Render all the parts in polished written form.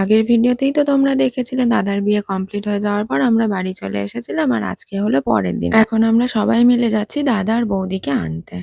আগের ভিডিওতেই তো তোমরা দেখেছিলে দাদার বিয়ে কমপ্লিট হয়ে যাওয়ার পর আমরা বাড়ি চলে এসেছিলাম আর আজকে হলো পরের দিন। এখন আমরা সবাই মিলে যাচ্ছি দাদা আর বৌদিকে আনতে।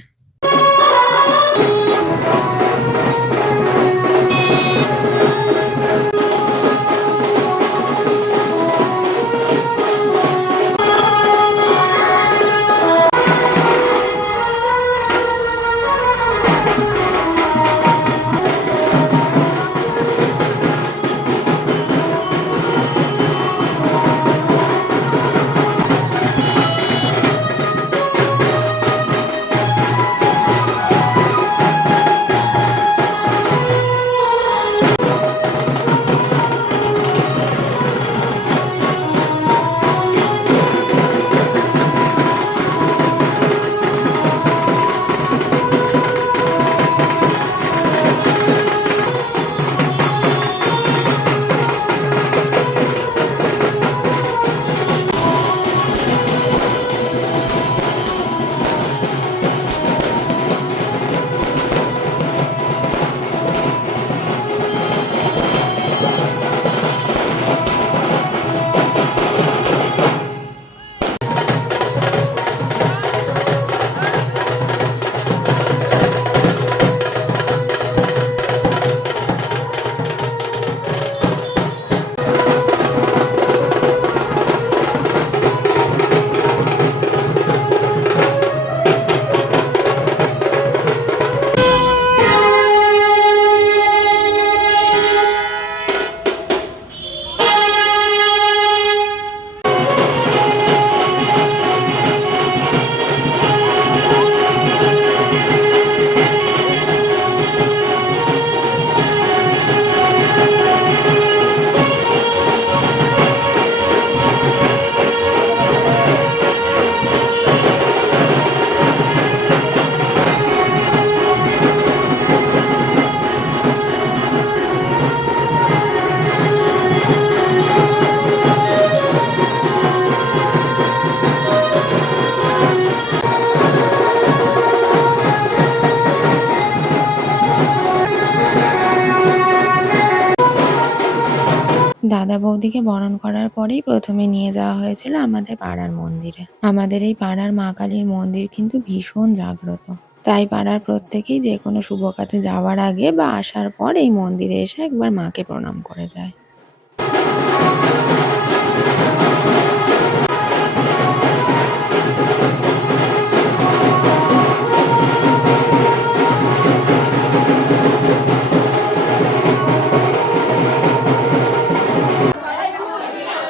দাদা বৌদিকে বরণ করার পরেই প্রথমে নিয়ে যাওয়া হয়েছিল আমাদের পাড়ার মন্দিরে। আমাদের এই পাড়ার মা কালীর মন্দির কিন্তু ভীষণ জাগ্রত, তাই পাড়ার প্রত্যেকেই যে কোনো শুভ কাজে যাওয়ার আগে বা আসার পর এই মন্দিরে এসে একবার মাকে প্রণাম করে যায়।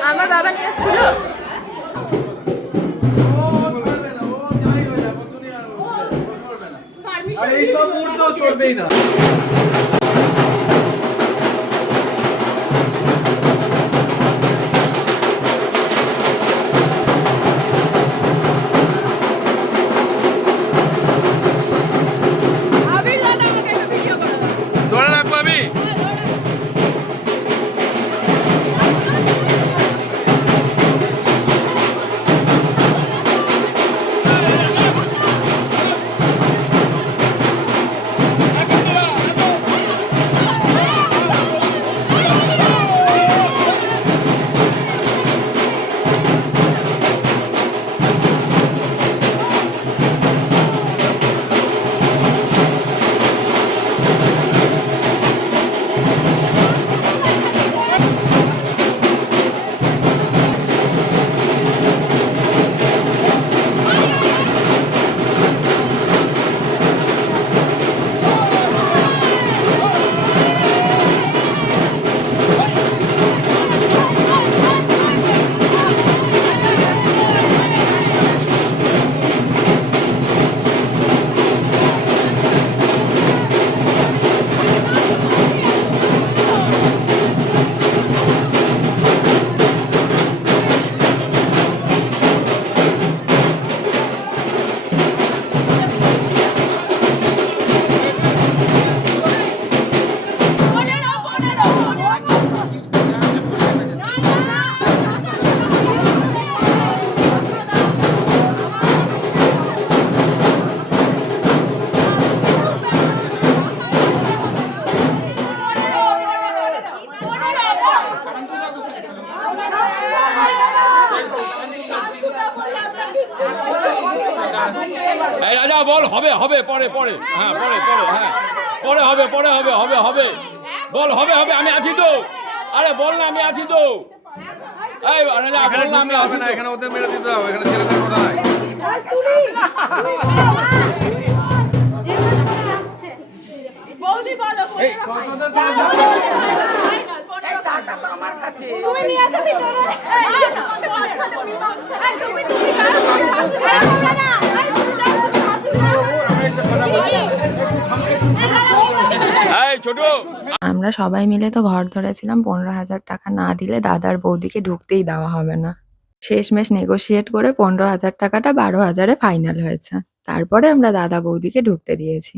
আমার বাবা নিয়ে এসেছিল। এইসব মুহূর্ত চলবেই না। ধরে রাখবো আমি। এই রাজা বল, হবে হবে পরে পরে, হ্যাঁ পরে পরে, হ্যাঁ পরে হবে, পরে হবে, হবে হবে, বল হবে হবে, আমি আছি তো, আরে বল না আমি আছি তো, এই রাজা বল না আমি আছি না। এখানে ওদের মেরে দিতে হবে, এখানে ছেলেদের কথা নাই। বৌদি বলো টাকা তো আমার কাছে তুমি নিয়ে যাবে ছোট আমরা সবাই মিলে তো ঘর ধরেছিলাম 15,000 টাকা না দিলে দাদার বৌদিকে ঢুকতেই দেওয়া হবে না। শেষমেশ নেগোশিয়েট করে 15,000 টাকাটা 12,000-এ ফাইনাল হয়েছে। তারপরে আমরা দাদা বৌদিকে ঢুকতে দিয়েছি।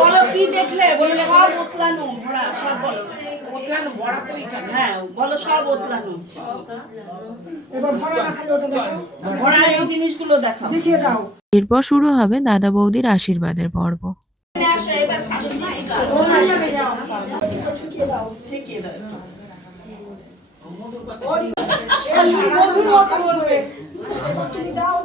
বলো কি দেখলে, বলো সব ওতলানো ভরা, সব বলো ওতলানো ভরা, তো হ্যাঁ বলো সব ওতলানো। এবার ভরা রাখলে ওটা দেখো, ভরা এই জিনিসগুলো দেখাও, দেখিয়ে দাও। এরপর শুরু হবে দাদা বৌদির আশীর্বাদের পর্ব। আসো এবার শাশুড়ি ঠিকিয়ে দাও, ঠিকিয়ে দাও। মধুর কথা বলবে, তুমি দাও,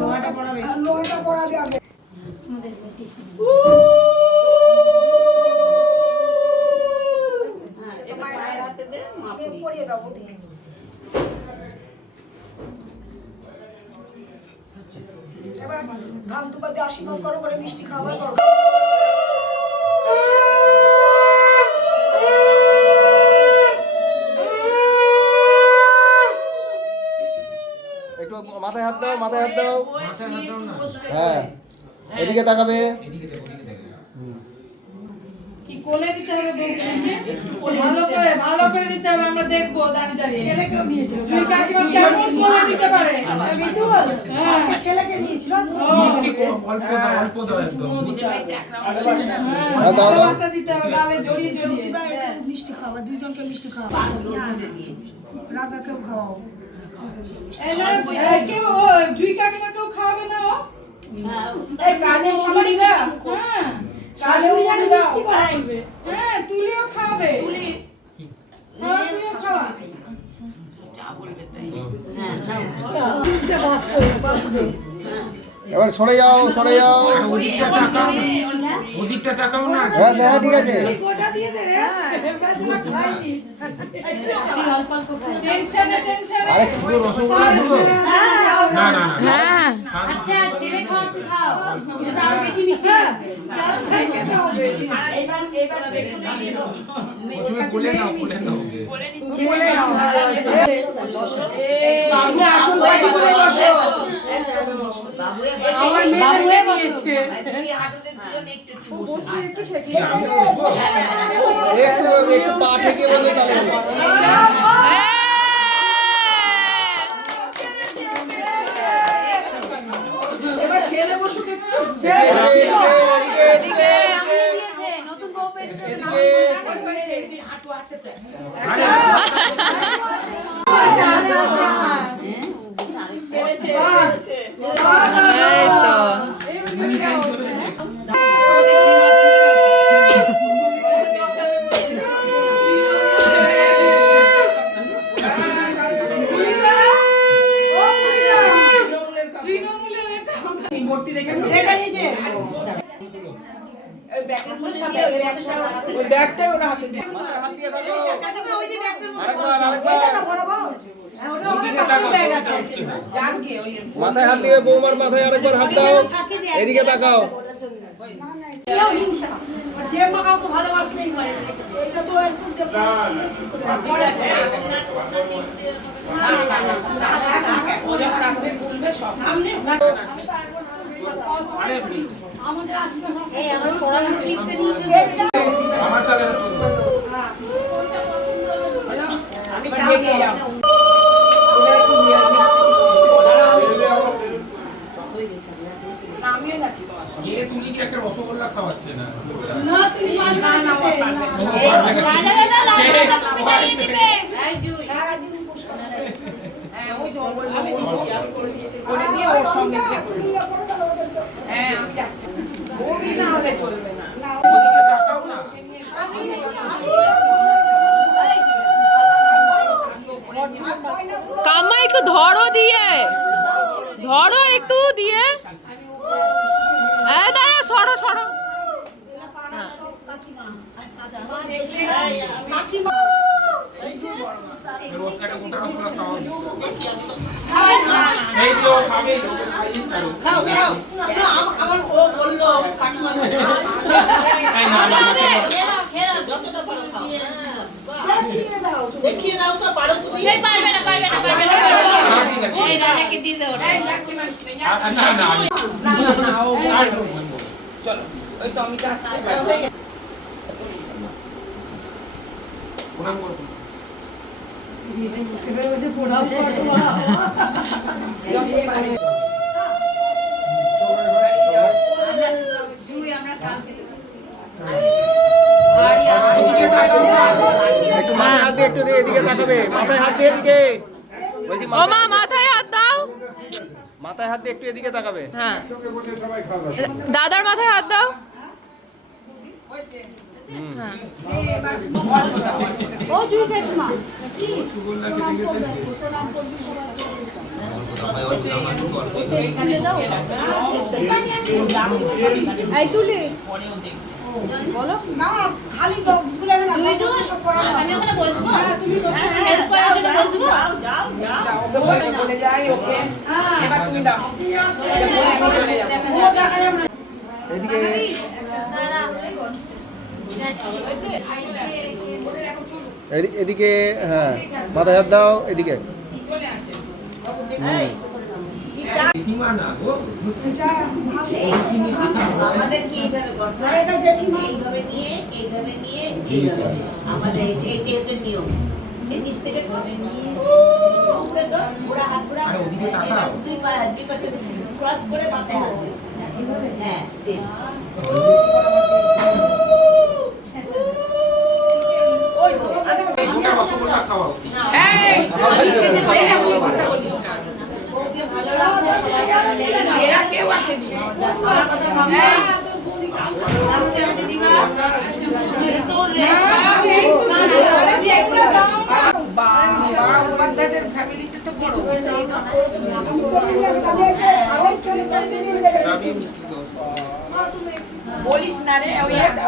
লোহাটা পড়াবে আগে। পড়িয়ে দাও, এবার ধান তুপা দিয়ে আশীর্বাদ করো, করে মিষ্টি খাওয়া করো। একটু মাথায় হাত দাও, মাথায় হাত দাও, হ্যাঁ এদিকে তাকাবে। কি কোলে নিতে হবে বউকে, ভালো করে নিতে হবে, আমরা দেখবো দাঁড়িয়ে দাঁড়িয়ে। ছেলেকেও নিয়েছিল, তুই কাকিমা কেমন কোলে নিতে পারে? মিঠু হ্যাঁ ছেলেকে নিয়েছিল, মিষ্টি অল্প দাও, অল্প দাও একদম, দাও ভাষা দিতে হবে, গালে জড়িয়ে জড়িয়ে মিষ্টি খাওয়া, দুইজনকে মিষ্টি খাওয়া, রাজাকেও খাওয়াও। এই না কেউ জুই কাকিমাকেও খাওয়াবে না, ও এই কাজে শাশুড়িরা, হ্যাঁ শাশুড়িরা মিষ্টি খাওয়াবে, হ্যাঁ তুলিও খাবে, তুলি খাওয়া, তুইও খাওয়া, যা বলবে তাই, হ্যাঁ এবার সরে যাও, সরে যাও, ওদিকটা তাকাও না। হ্যাঁ হ্যাঁ ঠিক আছে। গোটা দিয়ে দে রে, বেজনা খাইনি, টেনশনে টেনশনে, আরে পুরো রসগোল্লা পুরো, না না হ্যাঁ আচ্ছা ছেলে খাওয়াচ্ছে, খাও, এটা আরো বেশি মিষ্টি চাল থেকে দাও, এইবার দেখো নিয়ে নাও, তুমি কোলে নাও, কোলে নাও ওকে, কোলে নাও, বাবু আসুন, বাড়ি করে বসো, আমার মেয়ে নিয়েছে, একটু ঠেকিয়ে একটু পা থেকে বললে তাহলে এবার ছেলে বসুক, নতুন বউ পেয়েছে। হাঁটু আছে তো, ব্যাগের মধ্যে দিয়ে ওই ব্যাগটাই ওরা হাতে দিয়ে মাথায় হাত দিয়ে থাকো ওই যে ব্যাগটার মধ্যে আরেকবার ওদিকে তাকাও, সেটা হচ্ছে না। জানকে ওই মাথায় হাত দিয়ে বৌমার মাথায় আরেকবার হাত দাও এদিকে তাকাও যে মা কাউকে ভালোবাসবেই করে এটা তো একদম সামনে এই আমার পড়ানো টিপকে নিয়ে আমার সাথে আমি কালকে যাব ওদের একটু আমিও যাচ্ছি তোমার সঙ্গে এ তুমি কি একটা রসগোল্লা খাওয়াচ্ছে না না তুমি মাছ না না তুমি খাইয়ে দিবে সারাদিন বসে হ্যাঁ ওই তো আমি দিচ্ছি আমি করে দিয়েছি করে দিয়ে ওর সঙ্গে হ্যাঁ আমি যাচ্ছি ওই না হলে চলবে না ওদিকে তাকাও না। কাম্মা একটু ধরো দিয়ে ধরো একটু দিয়ে এই দাঁড়া সরো সরো একটা গোটা রসগোল্লা খাওয়া দিচ্ছে। এই যে ও খাবে, ওকে খাইয়ে ছাড়ো। আমার ও বললো কাকিমা এই না, না, না, দেখিয়ে দাও তো পারো তুমি পারবে না পারবে না পারবে না না, ঠিক আছে। এই রাজাকে দিয়ে দাও এই লাকি মারিস না না, না, আমি না ও আর বলবো। চলো ওই তো আমি আসছে প্রণাম করবো। ওদিকে তাকাও না। একটু মাথায় হাত দিয়ে একটু দিয়ে এদিকে তাকাবে মাথায় হাত দিয়ে এদিকে বলছি ও মা মাথায় হাত দাও মাথায় হাত দিয়ে একটু এদিকে তাকাবে হ্যাঁ দাদার মাথায় হাত দাও রসগোল্লা খেতে খেতে শেষ। না খালি বক্সগুলো এখানে তুই তো আমি ওখানে বসবো হেল্প করার জন্য বসবো ওকে বলে যাই ওকে এবার তুমি দাও আমি চলে যাব এদিকে এদিকে হ্যাঁ মাথায় হাত দাও এদিকে জেঠিমা না গো। আমাদের কি এইভাবে করতে হয়? এটা জেঠিমা এইভাবে নিয়ে এইভাবে আমাদের এইটা হচ্ছে নিয়ম এই নিচ থেকে ধরে নিয়ে উপরে তো পুরো হাত পুরো আরে ওদিকে তাকাও। এবার দুই পাশে ক্রস করে মাথায় হাত দিও। হ্যাঁ বেশ এই গোটা রসগোল্লা খাওয়া উচিত। এরা কেউ আসেনি বাচ্চাদের ফ্যামিলিতে তো বড় আমি মিষ্টি খাওয়া। বলিস না রে ওই একটা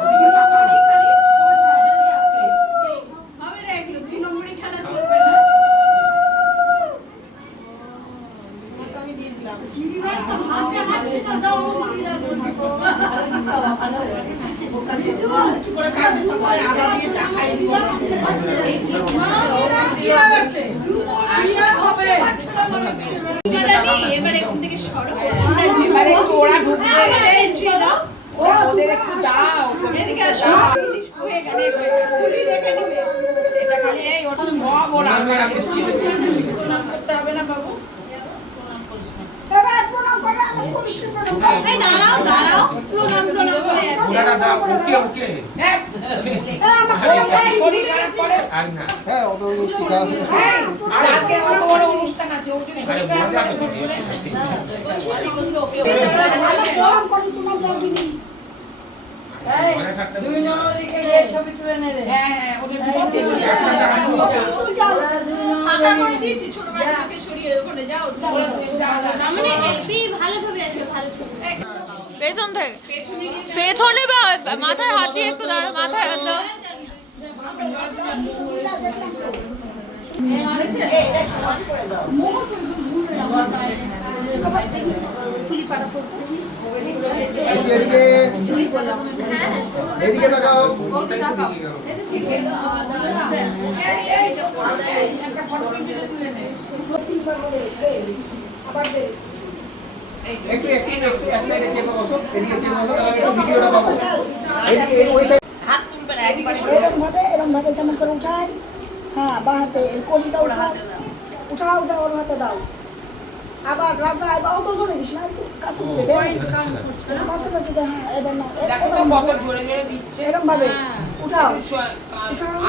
ওদিকে তাকাও। এবার এখান থেকে সরো এবারে ওরা ঢুকবে এন্ট্রি দাও ওদের একটু দাও এদিকে আসো হয়ে গেছে এটা খালি এই ওটা সব ওরা আমি আর মিষ্টি খেতে চলে গেছি। করতে হবে না বাবু এই দাঁড়াও দাঁড়াও প্রণাম প্রণাম করে আছে গোটাটা দাও। ওকে, ওকে। শরীর খারাপ করে আর না। হ্যাঁ অত মিষ্টি খাওয়া আর আজকে অত বড় অনুষ্ঠান আছে ও যদি আরে শরীর খারাপ মজা করে মজা ঠাট্টা। ছবি তুলে নে রে হ্যাঁ হ্যাঁ ওদের একসাথে আসো। ফাঁকা করে দিয়েছি ছোট বাচ্চাকে সরিয়ে ওখানে যাও যাও সামনে হেভি ভালো ছবি আসবে, ভালো ছবি। পেছন থেকে পেছনে বা মাথায় হাত দিয়ে একটু দাঁড়া, মাথায় হাত দাও। এটা সমান করে দাও। এদিকে এদিকে তাকাও। একটু একটু এক সাইডে চেপে বসো, এদিকে চেপে বসো, তাহলে আমি একটু ভিডিওটা পাবো। এদিকে ওই সাইড হাত তুলবে না, একবার এরকম ভাবে যেমন করে উঠায়, হ্যাঁ বা হাতে কোনটা উঠাও, উঠাও দাও, ওর হাতে দাও। আবার রাজা এবার অত জোরে দিস না, একটু কাছে দিতে কাছে কাছে দে, হ্যাঁ এবার না দেখো তো কত জোরে জোরে দিচ্ছে। এরকম ভাবে উঠাও,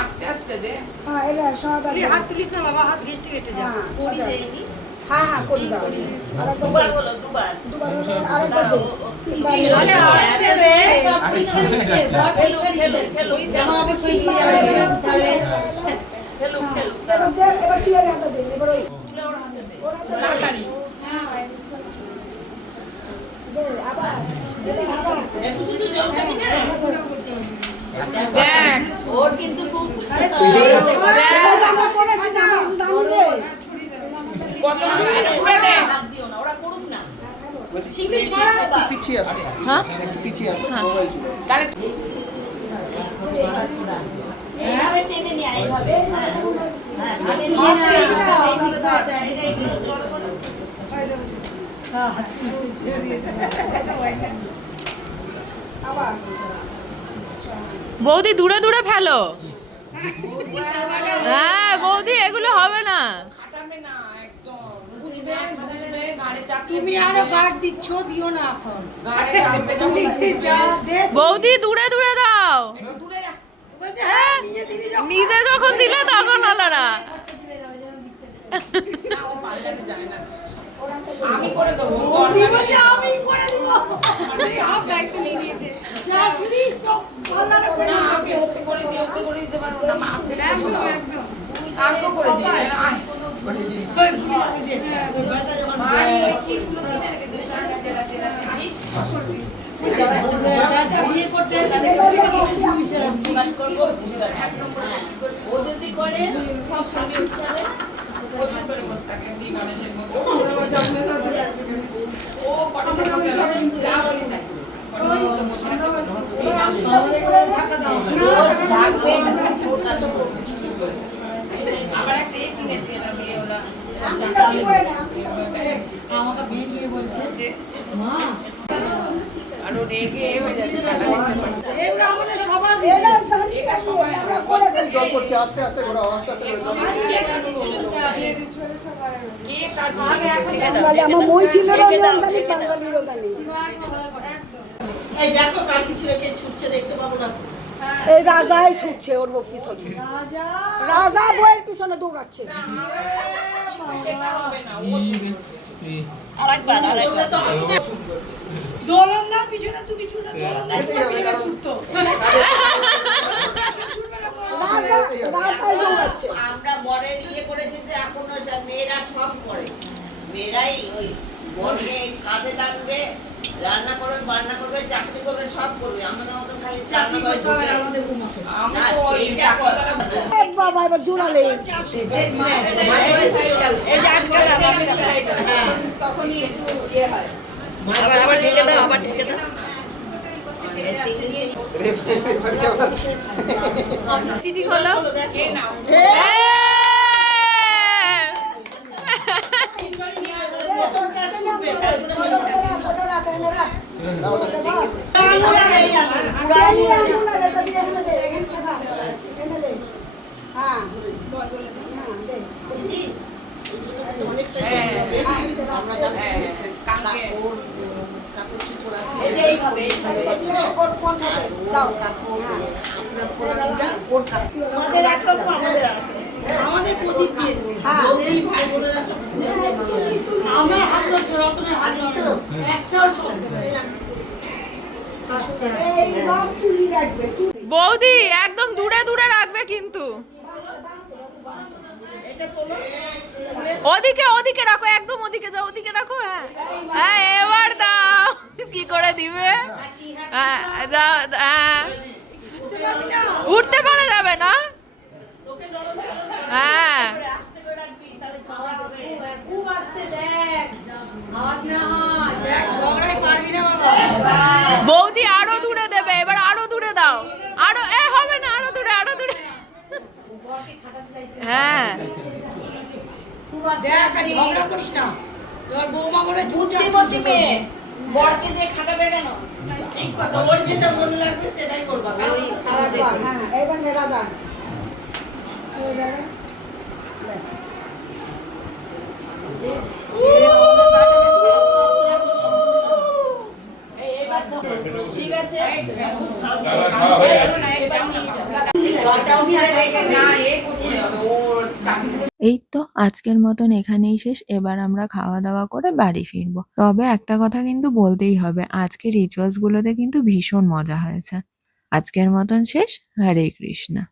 আস্তে আস্তে দে। হ্যাঁ এটা সহকারে হাত তুলিস না বাবা, হাত ঘেটে ঘেটে যা। হ্যাঁ করি দেয়নি। হ্যাঁ হ্যাঁ করি দাও, দুবার বলো, দুবার। দুবার আরেকবার দে, তিনবার আস্তে দে। খেলো, খেলো, খেলো। খেলো, খেলো। এবার দে, এবার টিয়ার হাতে দে, এবার ওই ওর হাতে দে। তাড়াতাড়ি। দে, আবার এবার আবার একটু শুধু জল খাবি না? দেখ ওর কিন্তু খুব আমরা করেছি না, আমরা জানি যে কত জোরে দে। হাত দিও না, ওরা করুক না। একটু পিছিয়ে আসো, হ্যাঁ একটু পিছিয়ে আসো, মোবাইল চলে আসো। তাহলে এইভাবে টেনে নিয়ে আয়, এইভাবে। হ্যাঁ, টেনে নিয়ে আসবে, এইভাবে ধর। এই যে এইগুলো জড়ো করো। আবার বৌদি দূরে দূরে ফেলো। হ্যাঁ বৌদি এগুলো হবে না। তুমি আরো গার্ড দিচ্ছ, দিও না এখন বৌদি দূরে দূরে দাও। হ্যাঁ, নিজে যখন দিলে তখন হলো না। আমি করে দেবো, আমি করে দিব, হাফ দায়িত্ব নিয়ে নিয়েছে। প্লিজ তো বললাম না, আমি ওকে করে দিও, ওকে করে দিতে পারবো না, মাছ একদম একদম কাকু করে দিই, আয় করে দিই, ওই বুঝে মারি কি গুলো কিনে রেখে দিই, সারা জেলা জেলা আমি বিয়ে করতে প্রকাশ করবো। এক নম্বর ও যদি করে স্বামী হিসাবে প্রচুর করে বসে থাকে মানুষের মতো। ও কটেজের মধ্যে যা বলি তাই কটেজের মধ্যে বসে আছে। রোজ ডাকবে, প্রকাশ করবে। আবার একটা এ কিনেছি, এটা বিয়ে ওলা আমাকে বিয়ে নিয়ে বলছে মা, আর ও রেগে হয়ে যাচ্ছে, খেলা দেখতে পাচ্ছে। এগুলো আমাদের সবার এরা জানি আমরা করে দেই। জল করছে, আস্তে আস্তে ঘোরাও, আস্তে আস্তে ঘোরাও। কে কার বাঙালি আমার মই ছিল না, জানি বাঙালিরও জানি। এই দেখো কার কিছু রেখে ছুটছে, দেখতে পাবো না তো। এই রাজাই ছুটছে ওর পিছনে, রাজা বইয়ের পিছনে দৌড়াচ্ছে। সেটা হবে না, ও আরেকবার, আরেকবার তো হবে না। দোলন না পিছনে, তুমি ছুটে দোলন না পিছনে ছুটতো। রাজাই দৌড়াচ্ছে। আমরা বরের ইয়ে করেছি যে এখনো মেয়েরা সব করে, মেয়েরাই ওই বরে কাজে লাগবে, রান্না করবে, বান্না করবে, চাকরি করবে, সব করবে। আমাদের মতো খালি রান্না করে ঢুকে না, সেইটা করে। এ বাবা এবার জোড়ালে তখনই একটু ইয়ে হয়। আবার ঢেকে দাও, আবার ঢেকে দাও। চিঠি খোলো। এই যে এইভাবে, আমাদের একরকম, আমাদের আরেকরকম। আমাদের প্রদীপ দিয়ে দেবে। এই ভাই বোনেরা সব আমার হাত ধরছে, রতনের হাত ধরছে। একটাও শুনতে পারে না। বৌদি একদম দূরে দূরে রাখবে কিন্তু। ওদিকে ওদিকে রাখো, একদম ওদিকে যাও, ওদিকে রাখো। হ্যাঁ হ্যাঁ, এবার দাও। কি করে দিবে? হ্যাঁ দাও, হ্যাঁ উঠতে পারা যাবে না। হ্যাঁ খুব আস্তে দেখ, আওয়াজ না হয়। ঝগড়ায় পারবি না বাবা। বৌদি আরো দূরে দেবে, এবার আরো দূরে দাও, আরো হবে না, আরো দূরে, আরো দূরে। হ্যাঁ খুব আস্তে দেখ রাখবি। ঝগড়া করিস না, তোর বৌমা বলে বুদ্ধিমতী মেয়ে বরকে দিয়ে খাটাবে কেন? ঠিক কথা, ওর যেটা মনে লাগবে সেটাই করবা। হ্যাঁ এবার নে রাজা। ঠিক আছে, দাদা খাওয়া হয়ে গেছে। জলটাও দিয়ে রেখে না এ করতে হবে ওর চাকরি। এই তো আজকের মতন এখানেই শেষ। এবার আমরা খাওয়া দাওয়া করে বাড়ি ফিরবো। তবে একটা কথা কিন্তু বলতেই হবে, আজকের রিচুয়ালস গুলোতে কিন্তু ভীষণ মজা হয়েছে। আজকের মতন শেষ। হরে কৃষ্ণা।